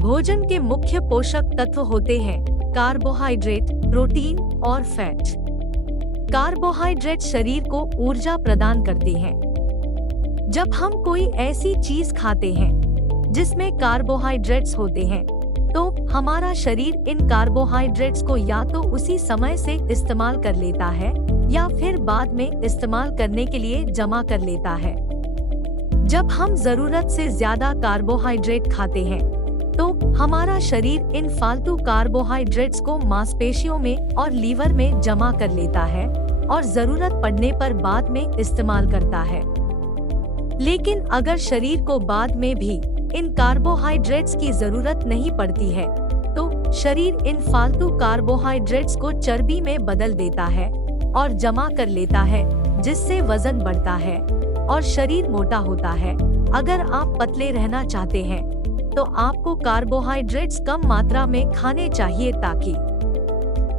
भोजन के मुख्य पोषक तत्व होते हैं कार्बोहाइड्रेट, प्रोटीन और फैट। कार्बोहाइड्रेट शरीर को ऊर्जा प्रदान करते हैं। जब हम कोई ऐसी चीज खाते हैं जिसमें कार्बोहाइड्रेट्स होते हैं, तो हमारा शरीर इन कार्बोहाइड्रेट्स को या तो उसी समय से इस्तेमाल कर लेता है या फिर बाद में इस्तेमाल करने के लिए जमा कर लेता है। जब हम जरूरत से ज्यादा कार्बोहाइड्रेट खाते हैं, तो हमारा शरीर इन फालतू कार्बोहाइड्रेट्स को मांसपेशियों में और लीवर में जमा कर लेता है और जरूरत पड़ने पर बाद में इस्तेमाल करता है। लेकिन अगर शरीर को बाद में भी इन कार्बोहाइड्रेट्स की जरूरत नहीं पड़ती है, तो शरीर इन फालतू कार्बोहाइड्रेट्स को चर्बी में बदल देता है और जमा कर लेता है, जिससे वजन बढ़ता है और शरीर मोटा होता है। अगर आप पतले रहना चाहते हैं, तो आपको कार्बोहाइड्रेट्स कम मात्रा में खाने चाहिए ताकि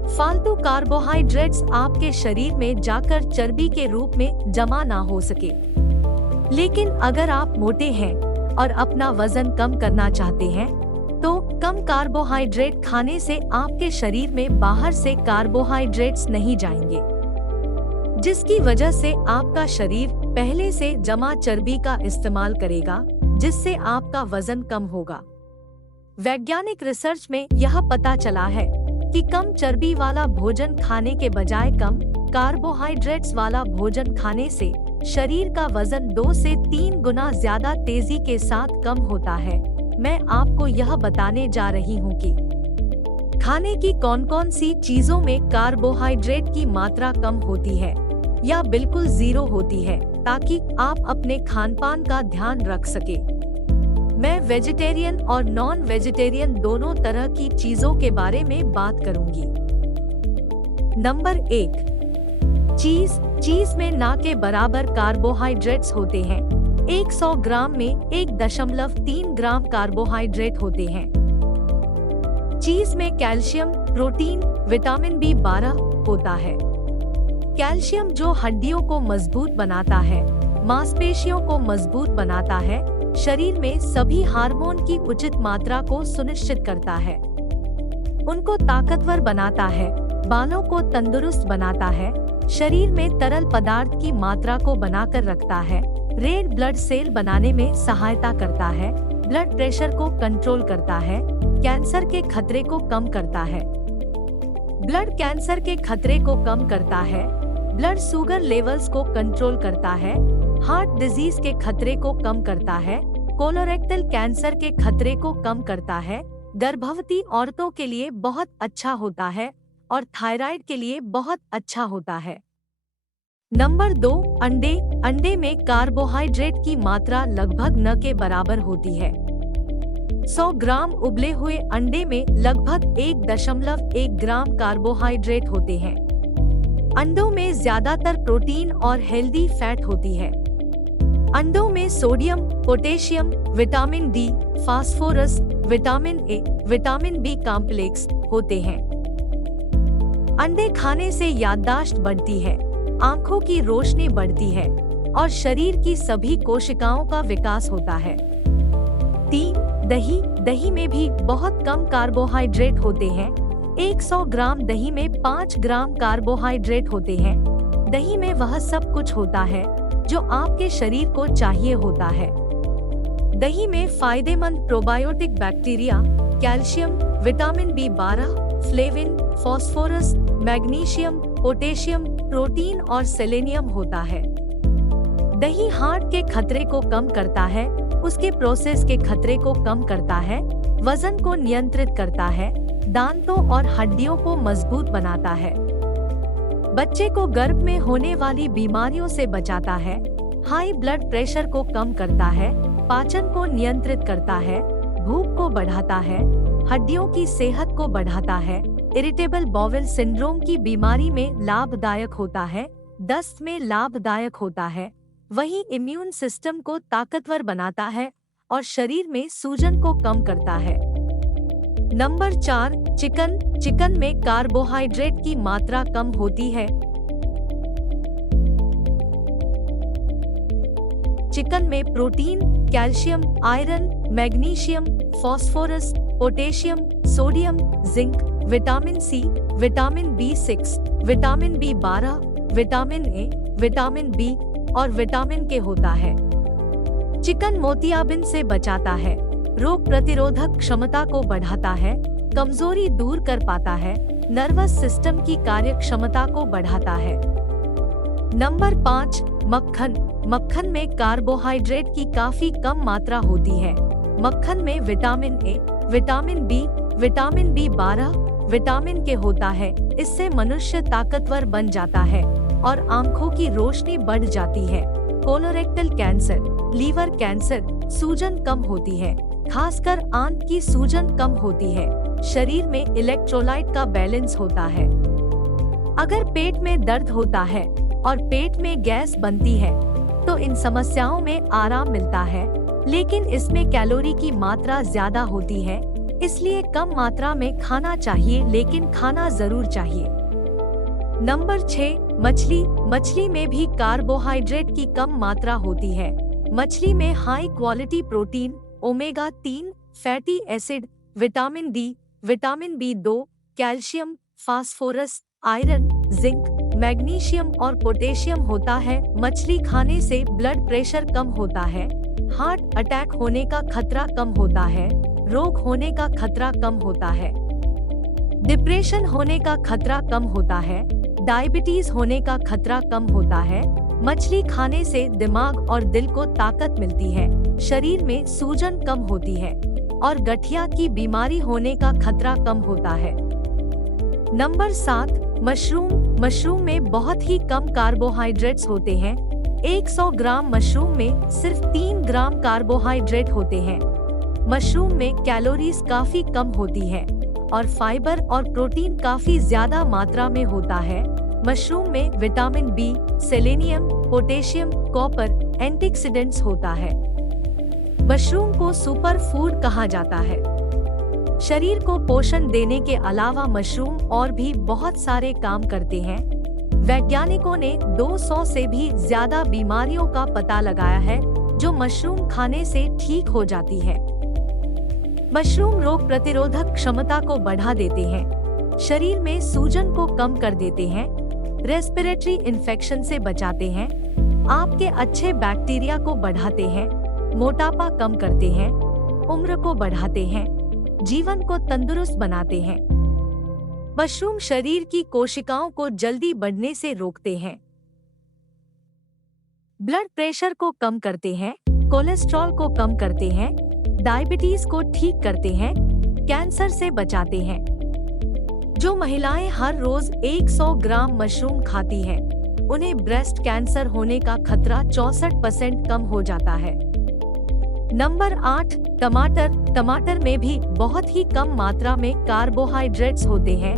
फालतू कार्बोहाइड्रेट्स आपके शरीर में जाकर चर्बी के रूप में जमा ना हो सके। लेकिन अगर आप मोटे हैं और अपना वजन कम करना चाहते हैं, तो कम कार्बोहाइड्रेट खाने से आपके शरीर में बाहर से कार्बोहाइड्रेट्स नहीं जाएंगे, जिसकी वजह से आपका शरीर पहले से जमा चर्बी का इस्तेमाल करेगा, जिससे आपका वजन कम होगा। वैज्ञानिक रिसर्च में यह पता चला है कि कम चर्बी वाला भोजन खाने के बजाय कम कार्बोहाइड्रेट्स वाला भोजन खाने से शरीर का वजन 2 से 3 गुना ज्यादा तेजी के साथ कम होता है। मैं आपको यह बताने जा रही हूँ कि खाने की कौन कौन सी चीजों में कार्बोहाइड्रेट की मात्रा कम होती है या बिल्कुल जीरो होती है, ताकि आप अपने खानपान का ध्यान रख सके। मैं वेजिटेरियन और नॉन वेजिटेरियन दोनों तरह की चीजों के बारे में बात करूंगी। नंबर 1, चीज में ना के बराबर कार्बोहाइड्रेट्स होते हैं। 100 ग्राम में 1.3 ग्राम कार्बोहाइड्रेट होते हैं। चीज में कैल्शियम, प्रोटीन, विटामिन B12 होता है। कैल्शियम जो हड्डियों को मजबूत बनाता है, मांसपेशियों को मजबूत बनाता है, शरीर में सभी हार्मोन की उचित मात्रा को सुनिश्चित करता है, उनको ताकतवर बनाता है, बालों को तंदुरुस्त बनाता है, शरीर में तरल पदार्थ की मात्रा को बनाकर रखता है, रेड ब्लड सेल बनाने में सहायता करता है, ब्लड प्रेशर को कंट्रोल करता है, कैंसर के खतरे को कम करता है, ब्लड कैंसर के खतरे को कम करता है, ब्लड शुगर लेवल्स को कंट्रोल करता है, हार्ट डिजीज के खतरे को कम करता है, कोलोरेक्टल कैंसर के खतरे को कम करता है, गर्भवती औरतों के लिए बहुत अच्छा होता है और थायराइड के लिए बहुत अच्छा होता है। नंबर 2, अंडे में कार्बोहाइड्रेट की मात्रा लगभग न के बराबर होती है। 100 ग्राम उबले हुए अंडे में लगभग 1.1 ग्राम कार्बोहाइड्रेट होते हैं। अंडों में ज्यादातर प्रोटीन और हेल्दी फैट होती है। अंडों में sodium, potassium, vitamin D, phosphorus, vitamin A, vitamin B complex होते हैं। अंडे खाने से याददाश्त बढ़ती है, आंखों की रोशनी बढ़ती है और शरीर की सभी कोशिकाओं का विकास होता है। 3, दही में भी बहुत कम कार्बोहाइड्रेट होते हैं। 100 ग्राम दही में 5 ग्राम कार्बोहाइड्रेट होते हैं। दही में वह सब कुछ होता है जो आपके शरीर को चाहिए होता है। दही में फायदेमंद probiotic bacteria, calcium, vitamin B12, flavin, phosphorus, magnesium, potassium, protein और सेलेनियम होता है। दही हार्ट के खतरे को कम करता है, उसके प्रोसेस के खतरे को कम करता है, वजन को नियंत्रित करता है, दांतों और हड्डियों को मजबूत बनाता है, बच्चे को गर्भ में होने वाली बीमारियों से बचाता है, हाई ब्लड प्रेशर को कम करता है, पाचन को नियंत्रित करता है, भूख को बढ़ाता है, हड्डियों की सेहत को बढ़ाता है, इरिटेबल बाउल सिंड्रोम की बीमारी में लाभदायक होता है, दस्त में लाभदायक होता है, वहीं इम्यून सिस्टम को ताकतवर बनाता है और शरीर में सूजन को कम करता है। नंबर 4, चिकन में कार्बोहाइड्रेट की मात्रा कम होती है। चिकन में protein, calcium, iron, magnesium, phosphorus, potassium, sodium, zinc, vitamin C, vitamin B6, vitamin B12, vitamin A, vitamin B और विटामिन के होता है। चिकन मोतियाबिंद से बचाता है, रोग प्रतिरोधक क्षमता को बढ़ाता है, कमजोरी दूर कर पाता है, नर्वस सिस्टम की कार्य क्षमता को बढ़ाता है। नंबर 5, मक्खन। मक्खन में कार्बोहाइड्रेट की काफी कम मात्रा होती है। मक्खन में vitamin A, vitamin B, vitamin B12, vitamin K होता है। इससे मनुष्य ताकतवर बन जाता है और आंखों की रोशनी बढ़ जाती है। कोलोरेक्टल कैंसर, लीवर कैंसर, सूजन कम होती है, खासकर आंत की सूजन कम होती है। शरीर में इलेक्ट्रोलाइट का बैलेंस होता है। अगर पेट में दर्द होता है और पेट में गैस बनती है तो इन समस्याओं में आराम मिलता है, लेकिन इसमें कैलोरी की मात्रा ज्यादा होती है, इसलिए कम मात्रा में खाना चाहिए, लेकिन खाना जरूर चाहिए। नंबर 6, मछली। मछली में भी कार्बोहाइड्रेट की कम मात्रा होती है। मछली में high quality protein, omega 3 fatty acid, vitamin D, vitamin B2, calcium, phosphorus, iron, zinc, magnesium और पोटेशियम होता है। मछली खाने से ब्लड प्रेशर कम होता है, हार्ट अटैक होने का खतरा कम होता है, रोग होने का खतरा कम होता है, डिप्रेशन होने का खतरा कम होता है, डायबिटीज होने का खतरा कम होता है। मछली खाने से दिमाग और दिल को ताकत मिलती है, शरीर में सूजन कम होती है और गठिया की बीमारी होने का खतरा कम होता है। Number 7, mushroom. मशरूम में बहुत ही कम कार्बोहाइड्रेट्स होते हैं। 100 ग्राम मशरूम में सिर्फ 3 ग्राम कार्बोहाइड्रेट होते हैं। मशरूम में कैलोरीज काफी कम होती है और फाइबर और प्रोटीन काफी ज्यादा मात्रा में होता है। मशरूम में vitamin B, selenium, potassium, copper, antioxidants होता है। मशरूम को सुपर फूड कहा जाता है। शरीर को पोषण देने के अलावा मशरूम और भी बहुत सारे काम करते हैं। वैज्ञानिकों ने 200 से भी ज्यादा बीमारियों का पता लगाया है जो मशरूम खाने से ठीक हो जाती है। मशरूम रोग प्रतिरोधक क्षमता को बढ़ा देते हैं, शरीर में सूजन को कम कर देते हैं, रेस्पिरेटरी इन्फेक्शन से बचाते हैं, आपके अच्छे बैक्टीरिया को बढ़ाते हैं, मोटापा कम करते हैं, उम्र को बढ़ाते हैं, जीवन को तंदुरुस्त बनाते हैं। मशरूम शरीर की कोशिकाओं को जल्दी बढ़ने से रोकते हैं, ब्लड प्रेशर को कम करते हैं, कोलेस्ट्रॉल को कम करते हैं, डायबिटीज को ठीक करते हैं, कैंसर से बचाते हैं। जो महिलाएं हर रोज 100 ग्राम मशरूम खाती हैं, उन्हें ब्रेस्ट कैंसर होने का खतरा 64% कम हो जाता है। नंबर 8, टमाटर। टमाटर में भी बहुत ही कम मात्रा में कार्बोहाइड्रेट्स होते हैं।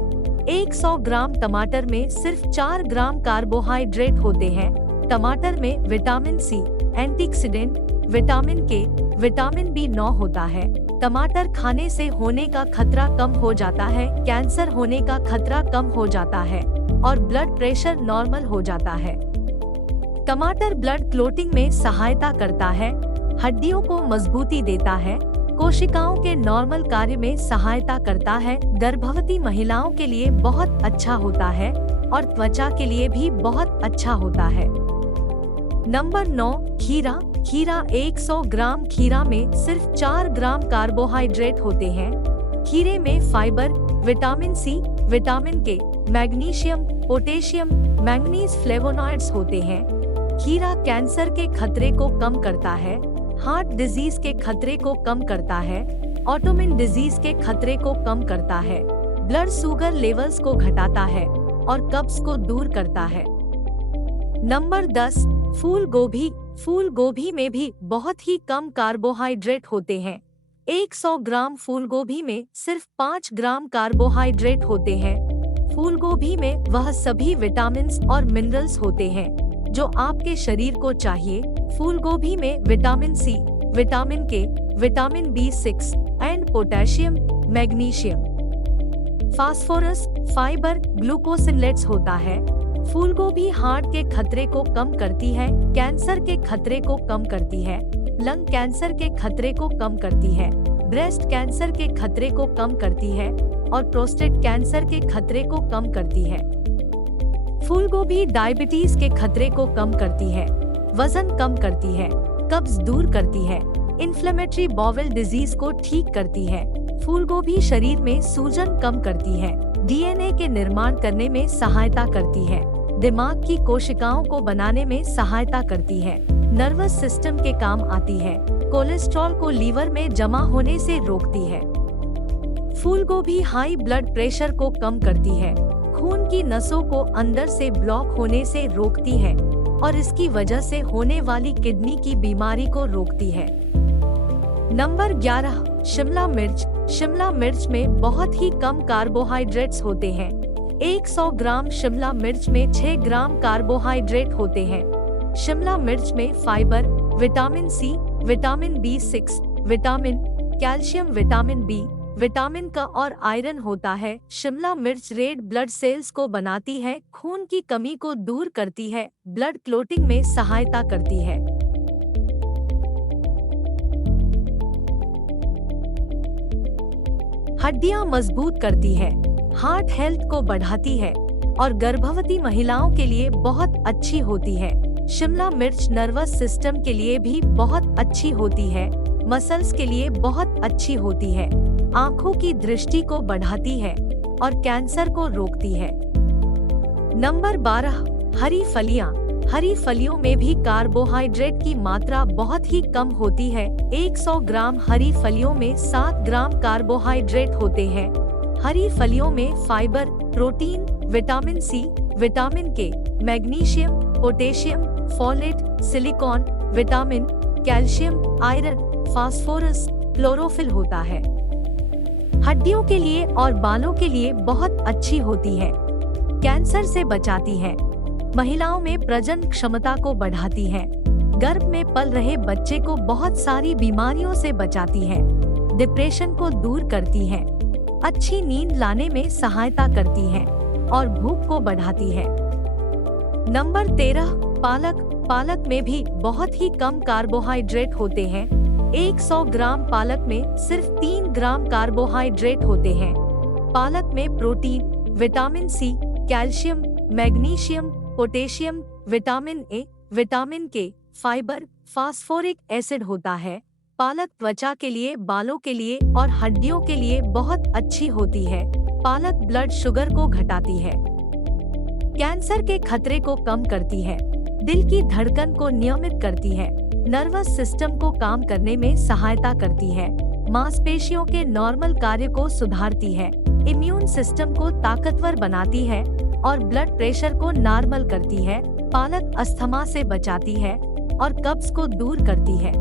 100 ग्राम टमाटर में सिर्फ 4 ग्राम कार्बोहाइड्रेट होते हैं। टमाटर में विटामिन सी, antioxidant, vitamin K, vitamin B9 होता है। टमाटर खाने से होने का खतरा कम हो जाता है, कैंसर होने का खतरा कम हो जाता है और ब्लड प्रेशर नॉर्मल हो जाता है। टमाटर ब्लड क्लोटिंग में सहायता करता है, हड्डियों को मजबूती देता है, कोशिकाओं के नॉर्मल कार्य में सहायता करता है, गर्भवती महिलाओं के लिए बहुत अच्छा होता है और त्वचा के लिए भी बहुत अच्छा होता है। नंबर 9, खीरा। खीरा 100 ग्राम खीरा में सिर्फ 4 ग्राम कार्बोहाइड्रेट होते हैं। खीरे में fibre, vitamin C, vitamin K, magnesium, potassium, manganese, flavonoids होते हैं। खीरा कैंसर के खतरे को कम करता है, हार्ट डिजीज के खतरे को कम करता है, ऑटोइम्यून डिजीज के खतरे को कम करता है, ब्लड शुगर लेवल्स को घटाता है और कब्ज को दूर करता है। नंबर 10, फूल गोभी। फूल गोभी में भी बहुत ही कम कार्बोहाइड्रेट होते हैं। 100 ग्राम फूल गोभी में सिर्फ 5 ग्राम कार्बोहाइड्रेट होते हैं। फूल गोभी में वह सभी विटामिन्स और मिनरल्स होते हैं जो आपके शरीर को चाहिए। फूल गोभी में vitamin C, vitamin K, vitamin B6 and potassium, magnesium, phosphorus, fibre, glucosinolates होता है। फूल गोभी हार्ट के खतरे को कम करती है, कैंसर के खतरे को कम करती है, लंग कैंसर के खतरे को कम करती है, ब्रेस्ट कैंसर के खतरे को कम करती है और प्रोस्टेट कैंसर के खतरे को कम करती है। फूल गोभी डायबिटीज के खतरे को कम करती है, वजन कम करती है, कब्ज दूर करती है, इन्फ्लेमेटरी बाउल डिजीज को ठीक करती है। फूल गोभी शरीर में सूजन कम करती है, डीएनए के निर्माण करने में सहायता करती है, दिमाग की कोशिकाओं को बनाने में सहायता करती है, नर्वस सिस्टम के काम आती है, कोलेस्ट्रॉल को लीवर में जमा होने से रोकती है। फूल गोभी हाई ब्लड प्रेशर को कम करती है, खून की नसों को अंदर से ब्लॉक होने से रोकती है और इसकी वजह से होने वाली किडनी की बीमारी को रोकती है। नंबर 11, शिमला मिर्च। शिमला मिर्च में बहुत ही कम कार्बोहाइड्रेट्स होते हैं। 100 ग्राम शिमला मिर्च में 6 ग्राम कार्बोहाइड्रेट होते हैं। शिमला मिर्च में fibre, vitamin C, vitamin B6, vitamin, calcium, vitamin B, vitamin K और आयरन होता है। शिमला मिर्च रेड ब्लड सेल्स को बनाती है, खून की कमी को दूर करती है, ब्लड क्लोटिंग में सहायता करती है। हड्डियां मजबूत करती है, हार्ट हेल्थ को बढ़ाती है और गर्भवती महिलाओं के लिए बहुत अच्छी होती है। शिमला मिर्च नर्वस सिस्टम के लिए भी बहुत अच्छी होती है, मसल्स के लिए बहुत अच्छी होती है, आंखों की दृष्टि को बढ़ाती है और कैंसर को रोकती है। नंबर 12, हरी फलियां। हरी फलियों में भी कार्बोहाइड्रेट की मात्रा बहुत ही कम होती है। 100 ग्राम हरी फलियों में 7 ग्राम कार्बोहाइड्रेट होते हैं। हरी फलियों में fibre, protein, vitamin C, vitamin K, magnesium, potassium, folate, silicon, vitamin, calcium, iron, phosphorus, chlorophyll होता है। हड्डियों के लिए और बालों के लिए बहुत अच्छी होती है, कैंसर से बचाती है, महिलाओं में प्रजनन क्षमता को बढ़ाती है, गर्भ में पल रहे बच्चे को बहुत सारी बीमारियों से बचाती है, डिप्रेशन को दूर करती है, अच्छी नींद लाने में सहायता करती है और भूख को बढ़ाती है। नंबर 13, पालक। पालक में भी बहुत ही कम कार्बोहाइड्रेट होते हैं। 100 ग्राम पालक में सिर्फ 3 ग्राम कार्बोहाइड्रेट होते हैं। पालक में protein, vitamin C, calcium, magnesium, potassium, vitamin A, vitamin K, fibre, phosphoric acid होता है। पालक त्वचा के लिए, बालों के लिए और हड्डियों के लिए बहुत अच्छी होती है। पालक ब्लड शुगर को घटाती है, कैंसर के खतरे को कम करती है, दिल की धड़कन को नियमित करती है, नर्वस सिस्टम को काम करने में सहायता करती है, मांसपेशियों के नॉर्मल कार्य को सुधारती है, इम्यून सिस्टम को ताकतवर बनाती है और ब्लड प्रेशर को नॉर्मल करती है। पालक अस्थमा से बचाती है और कब्ज को दूर करती है।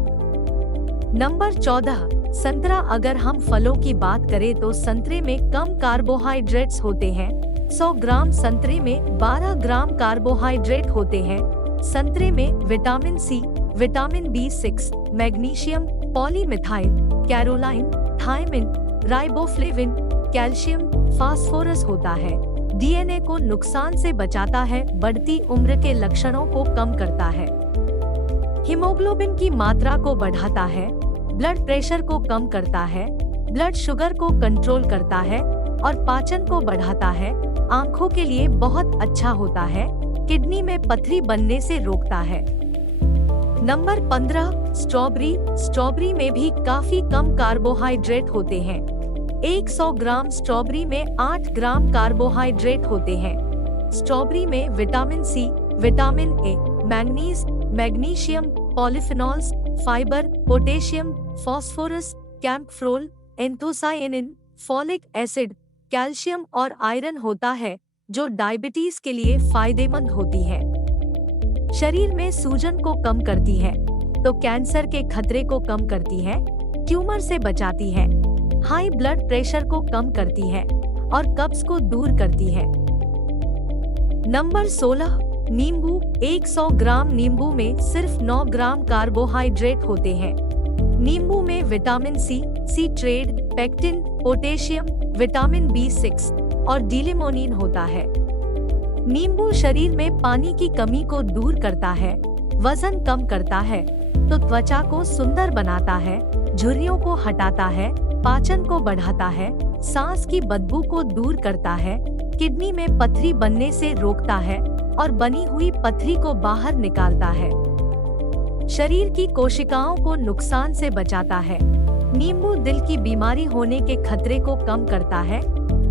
नंबर 14, संतरा। अगर हम फलों की बात करें तो संतरे में कम कार्बोहाइड्रेट्स होते हैं। 100 ग्राम संतरे में 12 ग्राम कार्बोहाइड्रेट होते हैं। संतरे में vitamin C, vitamin B6, magnesium, polymethyl, कैरोलाइन, थायमिन, राइबोफ्लेविन, कैल्शियम, फास्फोरस होता है। डीएनए को नुकसान से बचाता है, बढ़ती उम्र के लक्षणों को कम करता है, हीमोग्लोबिन की मात्रा को बढ़ाता है, ब्लड प्रेशर को कम करता है, ब्लड शुगर को कंट्रोल करता है और पाचन को बढ़ाता है, आंखों के लिए बहुत अच्छा होता है, किडनी में पथरी बनने से रोकता है। Number 15, strawberry. स्ट्रॉबेरी में भी काफी कम कार्बोहाइड्रेट होते हैं। 100 ग्राम स्ट्रॉबेरी में 8 ग्राम कार्बोहाइड्रेट होते हैं। स्ट्रॉबेरी में vitamin C, vitamin A, manganese, magnesium, polyphenols, fibre, potassium, phosphorus, kaempferol, anthocyanin, folic acid, calcium और आयरन होता है, जो डायबिटीज के लिए फायदेमंद होती है। शरीर में सूजन को कम करती है, तो कैंसर के खतरे को कम करती है, ट्यूमर से बचाती है, हाई ब्लड प्रेशर को कम करती है और कब्ज को दूर करती है। नंबर 16, नींबू। 100 ग्राम नींबू में सिर्फ 9 ग्राम कार्बोहाइड्रेट होते हैं। नींबू में vitamin C, citrate, pectin, potassium, vitamin B6 और डिलिमोनिन होता है। नींबू शरीर में पानी की कमी को दूर करता है, वजन कम करता है, तो त्वचा को सुंदर बनाता है, झुर्रियों को हटाता है, पाचन को बढ़ाता है, सांस की बदबू को दूर करता है, किडनी में पथरी बनने से रोकता है और बनी हुई पथरी को बाहर निकालता है। शरीर की कोशिकाओं को नुकसान से बचाता है। नींबू दिल की बीमारी होने के खतरे को कम करता है,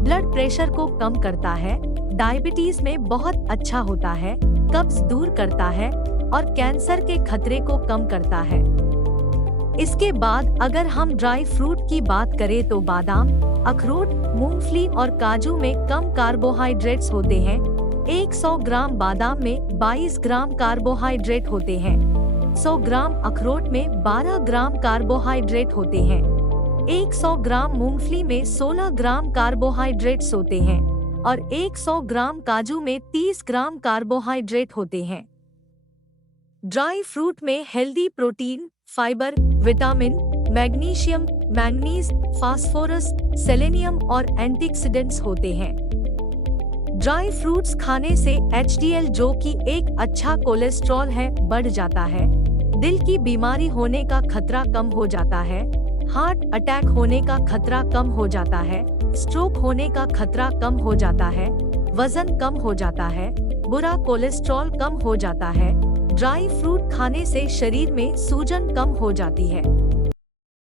ब्लड प्रेशर को कम करता है, डायबिटीज में बहुत अच्छा होता है, कब्ज दूर करता है और कैंसर के खतरे को कम करता है। इसके बाद अगर हम ड्राई फ्रूट की बात करें तो बादाम, अखरोट, मूंगफली और काजू में कम कार्बोहाइड्रेट्स होते हैं। 100 ग्राम बादाम में 22 ग्राम कार्बोहाइड्रेट होते हैं। 100 ग्राम अखरोट में 12 ग्राम कार्बोहाइड्रेट होते हैं। 100 ग्राम मूंगफली में 16 ग्राम कार्बोहाइड्रेट्स होते हैं और 100 ग्राम काजू में 30 ग्राम कार्बोहाइड्रेट होते हैं। ड्राई फ्रूट में healthy protein, fibre, vitamin, magnesium, manganese, phosphorus, selenium और एंटीऑक्सीडेंट्स होते हैं। ड्राई फ्रूट्स खाने से HDL, जो कि एक अच्छा कोलेस्ट्रॉल है, बढ़ जाता है। दिल की बीमारी होने का खतरा कम हो जाता है, हार्ट अटैक होने का खतरा कम हो जाता है, स्ट्रोक होने का खतरा कम हो जाता है, वजन कम हो जाता है, बुरा कोलेस्ट्रॉल कम हो जाता है। ड्राई फ्रूट खाने से शरीर में सूजन कम हो जाती है।